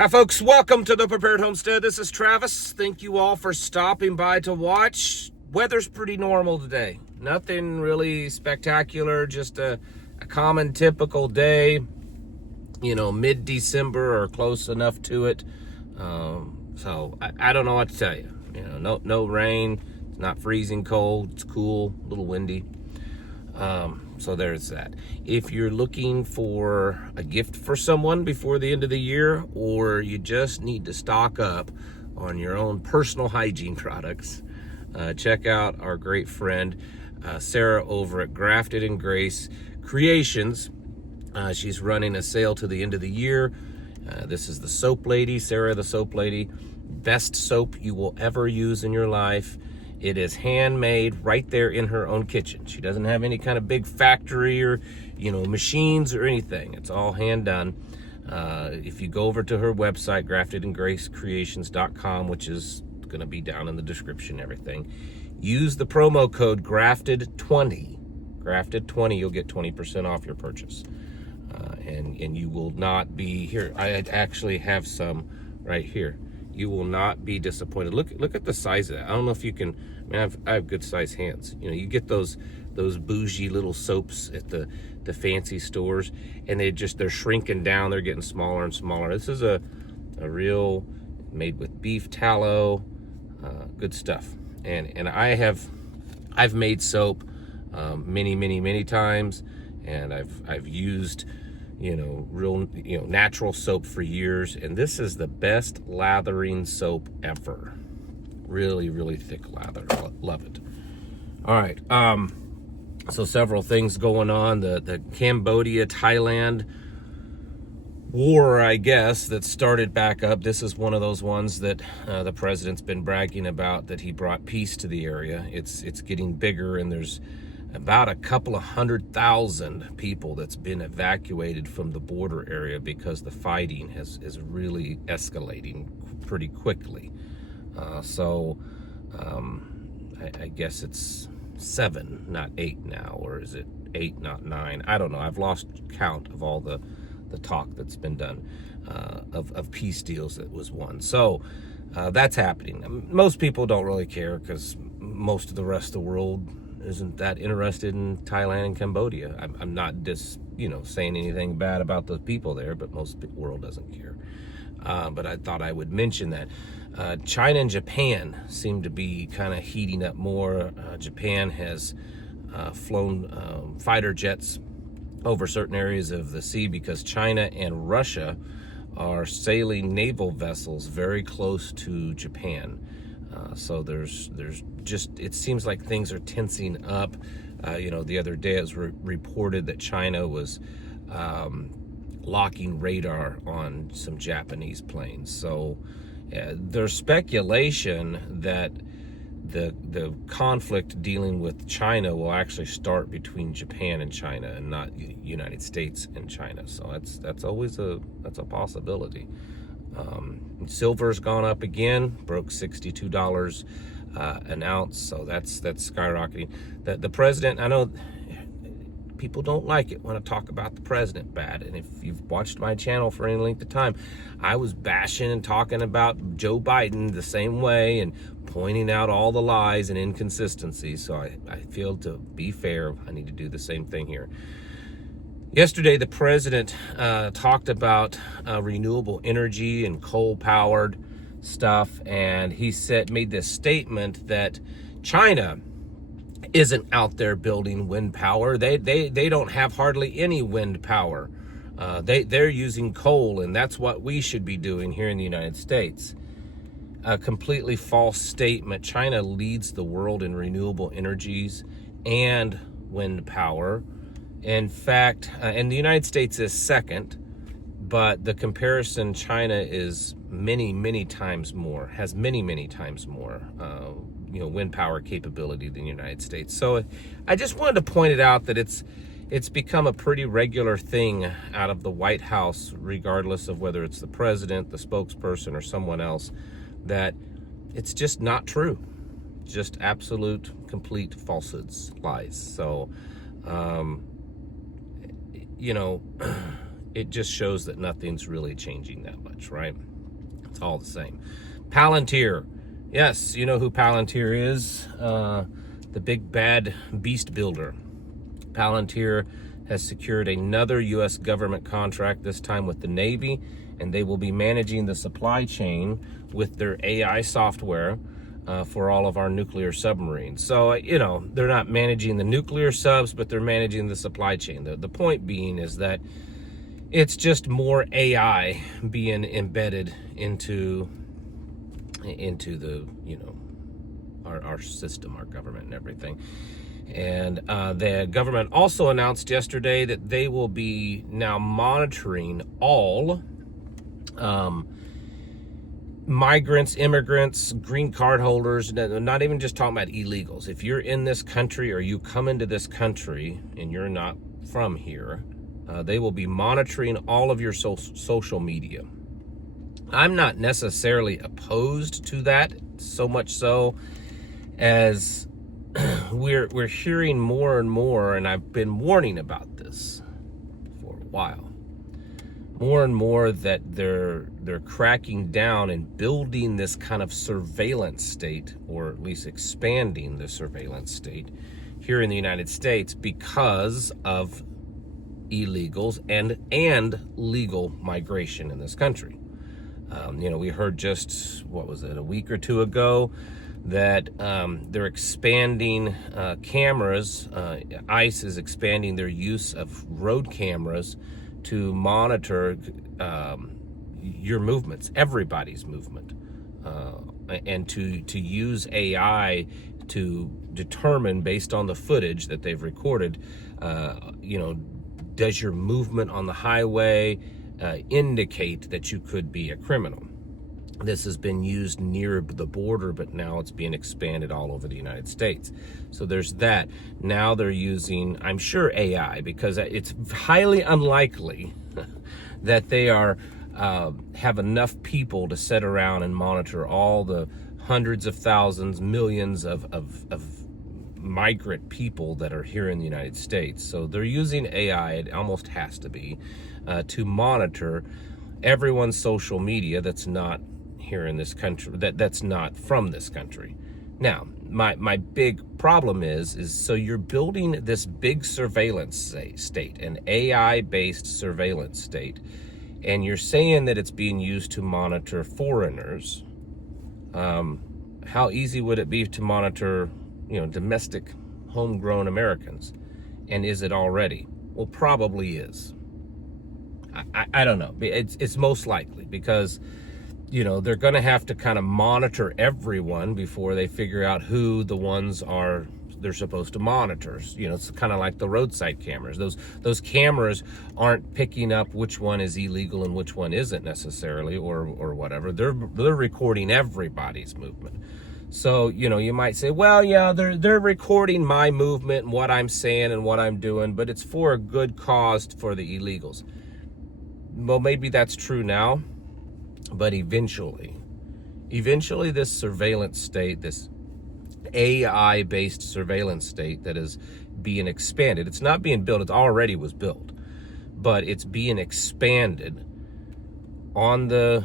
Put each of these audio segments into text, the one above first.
Hi folks, welcome to the Prepared Homestead. This is Travis. Thank you all for stopping by to watch. Weather's pretty normal today. Nothing really spectacular, just a common typical day, you know, mid-December or close enough to it. So I don't know what to tell you. You know, no rain, it's not freezing cold, it's cool, a little windy. So there's that. If you're looking for a gift for someone before the end of the year, or you just need to stock up on your own personal hygiene products, check out our great friend Sarah over at Grafted and Grace Creations. She's running a sale to the end of the year. This is the Soap Lady, Sarah the Soap Lady. Best soap you will ever use in your life. It is handmade right there in her own kitchen. She doesn't have any kind of big factory or, you know, machines or anything. It's all hand done. If you go over to her website, graftedandgracecreations.com, which is going to be down in the description, everything, use the promo code GRAFTED20. GRAFTED20, you'll get 20% off your purchase. And you will not be here. I actually have some right here. You will not be disappointed. Look at the size of that. I don't know if you can. I mean, I have good sized hands. You know, you get those bougie little soaps at the fancy stores, and they're shrinking down. They're getting smaller and smaller. This is a real, made with beef tallow, good stuff. And I've made soap many times, and I've used, you know, real, you know, natural soap for years, and this is the best lathering soap ever. Really thick lather. Love it. All right, so several things going on. The Cambodia Thailand war, I guess, that started back up. This is one of those ones that the president's been bragging about, that he brought peace to the area. It's getting bigger, and there's about a couple of 100,000 people that's been evacuated from the border area because the fighting is really escalating pretty quickly. I guess it's 7, not 8 now, or is it 8, not 9? I don't know. I've lost count of all the talk that's been done of peace deals that was won. So that's happening. Most people don't really care because most of the rest of the world isn't that interested in Thailand and Cambodia. I'm not saying anything bad about those people there, but most of the world doesn't care. But I thought I would mention that. China and Japan seem to be kind of heating up more. Japan has flown fighter jets over certain areas of the sea because China and Russia are sailing naval vessels very close to Japan. So there's just, it seems like things are tensing up. The other day it was reported that China was locking radar on some Japanese planes. So there's speculation that the conflict dealing with China will actually start between Japan and China, and not United States and China. So that's always a possibility. Silver's gone up again, broke $62 an ounce, so that's skyrocketing. The president, I know people don't like it when I talk about the president bad, and if you've watched my channel for any length of time, I was bashing and talking about Joe Biden the same way and pointing out all the lies and inconsistencies. So I feel, to be fair, I need to do the same thing here. Yesterday, the president talked about renewable energy and coal-powered stuff, and he made this statement that China isn't out there building wind power. They don't have hardly any wind power. They're using coal, and that's what we should be doing here in the United States. A completely false statement. China leads the world in renewable energies and wind power. In fact, and the United States is second, but the comparison, China is many times more, has many times more wind power capability than the United States. So I just wanted to point it out that it's become a pretty regular thing out of the White House, regardless of whether it's the president, the spokesperson, or someone else, that it's just not true. Just absolute, complete falsehoods, lies. So, it just shows that nothing's really changing that much, right? It's all the same. Palantir. Yes, you know who Palantir is. The big bad beast builder. Palantir has secured another U.S. government contract, this time with the Navy, and they will be managing the supply chain with their AI software for all of our nuclear submarines. So, they're not managing the nuclear subs, but they're managing the supply chain. The point being is that it's just more AI being embedded into the, our system, our government and everything. And the government also announced yesterday that they will be now monitoring all migrants, immigrants, green card holders, not even just talking about illegals. If you're in this country or you come into this country and you're not from here, they will be monitoring all of your social media. I'm not necessarily opposed to that, so much so as we're hearing more and more, and I've been warning about this for a while, more and more that they're cracking down and building this kind of surveillance state, or at least expanding the surveillance state here in the United States because of illegals and legal migration in this country. We heard just, a week or two ago, that they're expanding cameras. ICE is expanding their use of road cameras to monitor your movements, everybody's movement, and to use AI to determine, based on the footage that they've recorded, does your movement on the highway indicate that you could be a criminal? This has been used near the border, but now it's being expanded all over the United States. So there's that. Now they're using, I'm sure, AI, because it's highly unlikely that they have enough people to sit around and monitor all the hundreds of thousands, millions of migrant people that are here in the United States. So they're using AI, it almost has to be, to monitor everyone's social media that's not here in this country, that's not from this country. Now, my big problem is so you're building this big surveillance state, an AI-based surveillance state, and you're saying that it's being used to monitor foreigners. How easy would it be to monitor, domestic, homegrown Americans? And is it already? Well, probably is. I don't know. It's most likely, because they're going to have to kind of monitor everyone before they figure out who the ones are they're supposed to monitor. It's kind of like the roadside cameras. Those cameras aren't picking up which one is illegal and which one isn't necessarily, or whatever. They're recording everybody's movement. So, you might say, well, yeah, they're recording my movement and what I'm saying and what I'm doing, but it's for a good cause for the illegals. Well, maybe that's true now, but eventually this surveillance state, this AI-based surveillance state that is being expanded, it's not being built, it already was built, but it's being expanded on the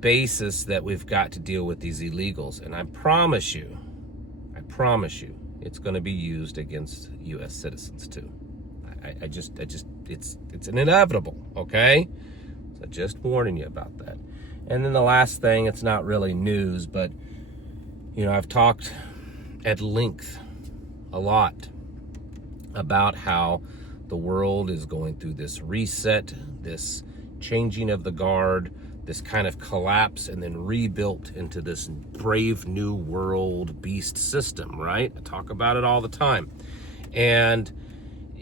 basis that we've got to deal with these illegals. And I promise you, it's going to be used against U.S. citizens too. It's an inevitable, okay? So just warning you about that. And then the last thing, it's not really news, but, I've talked at length a lot about how the world is going through this reset, this changing of the guard, this kind of collapse and then rebuilt into this brave new world beast system, right? I talk about it all the time. And,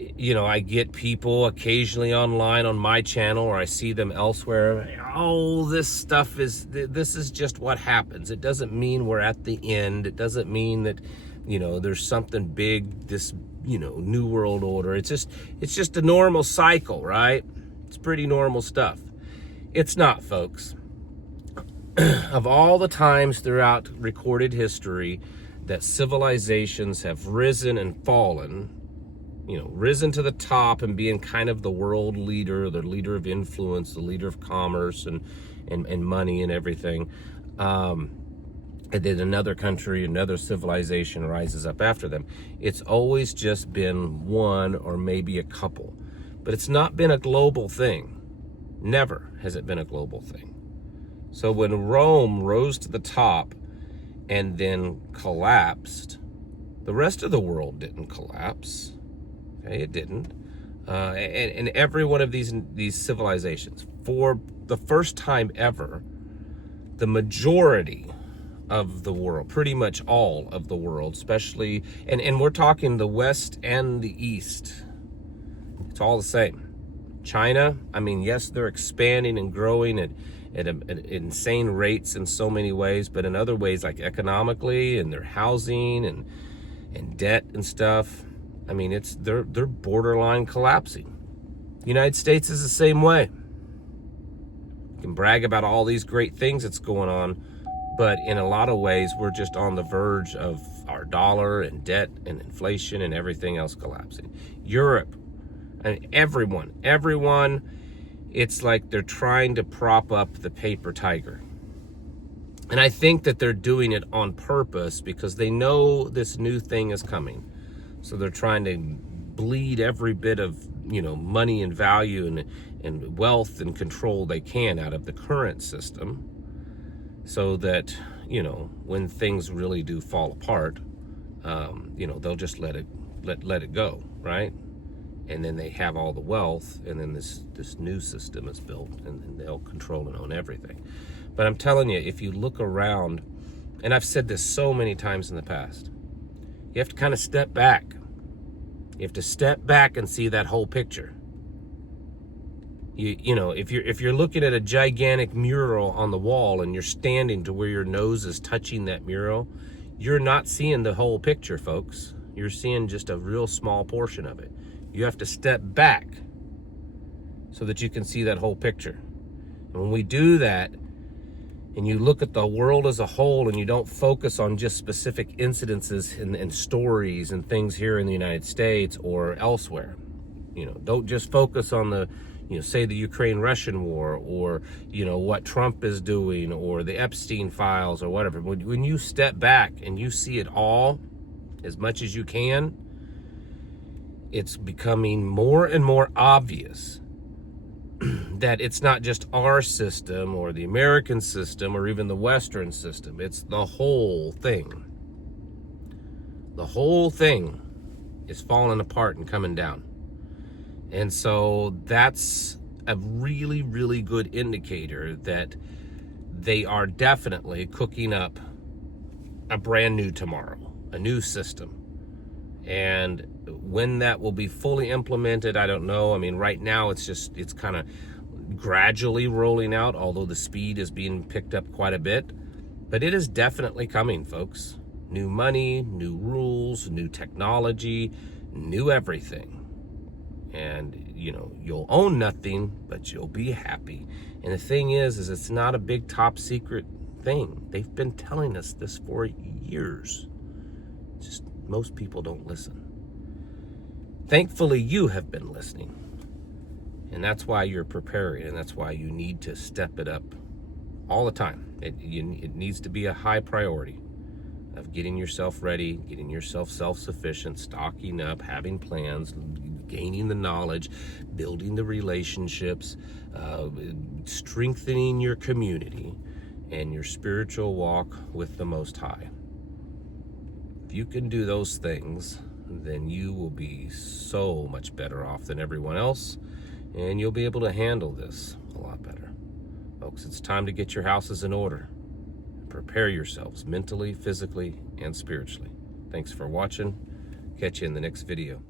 I get people occasionally online on my channel, or I see them elsewhere. Oh, this is just what happens. It doesn't mean we're at the end. It doesn't mean that, there's something big, this, new world order. It's just a normal cycle, right? It's pretty normal stuff. It's not, folks. Of all the times throughout recorded history that civilizations have risen and fallen, risen to the top and being kind of the world leader, the leader of influence, the leader of commerce, and and money and everything. And then another country, another civilization rises up after them. It's always just been one or maybe a couple. But it's not been a global thing. Never has it been a global thing. So when Rome rose to the top and then collapsed, the rest of the world didn't collapse. Okay, it didn't. And every one of these civilizations, for the first time ever, the majority of the world, pretty much all of the world, especially, and we're talking the West and the East, it's all the same. China, I mean, yes, they're expanding and growing at insane rates in so many ways, but in other ways, like economically and their housing and debt and stuff, I mean, they're borderline collapsing. The United States is the same way. You can brag about all these great things that's going on, but in a lot of ways, we're just on the verge of our dollar and debt and inflation and everything else collapsing. Europe, and everyone, it's like they're trying to prop up the paper tiger. And I think that they're doing it on purpose because they know this new thing is coming. So they're trying to bleed every bit of, money and value and wealth and control they can out of the current system, so that, when things really do fall apart, they'll just let it go, right? And then they have all the wealth, and then this new system is built, and they'll control and own everything. But I'm telling you, if you look around, and I've said this so many times in the past, you have to kind of step back. You have to step back and see that whole picture. If you're looking at a gigantic mural on the wall and you're standing to where your nose is touching that mural, you're not seeing the whole picture, folks. You're seeing just a real small portion of it. You have to step back so that you can see that whole picture. And when we do that, and you look at the world as a whole, and you don't focus on just specific incidences and stories and things here in the United States or elsewhere, don't just focus on the, say the Ukraine-Russian war, or, what Trump is doing, or the Epstein files, or whatever. When you step back and you see it all, as much as you can, it's becoming more and more obvious that it's not just our system or the American system or even the Western system. It's the whole thing. The whole thing is falling apart and coming down. And so that's a really, really good indicator that they are definitely cooking up a brand new tomorrow, a new system. And when that will be fully implemented, I don't know. I mean, right now it's kind of gradually rolling out, although the speed is being picked up quite a bit. But it is definitely coming, folks. New money, new rules, new technology, new everything. And, you'll own nothing, but you'll be happy. And the thing is it's not a big top secret thing. They've been telling us this for years. Just most people don't listen. Thankfully, you have been listening. And that's why you're preparing, and that's why you need to step it up all the time. It needs to be a high priority of getting yourself ready, getting yourself self-sufficient, stocking up, having plans, gaining the knowledge, building the relationships, strengthening your community and your spiritual walk with the Most High. If you can do those things, then you will be so much better off than everyone else, and you'll be able to handle this a lot better. Folks, it's time to get your houses in order. Prepare yourselves mentally, physically, and spiritually. Thanks for watching. Catch you in the next video.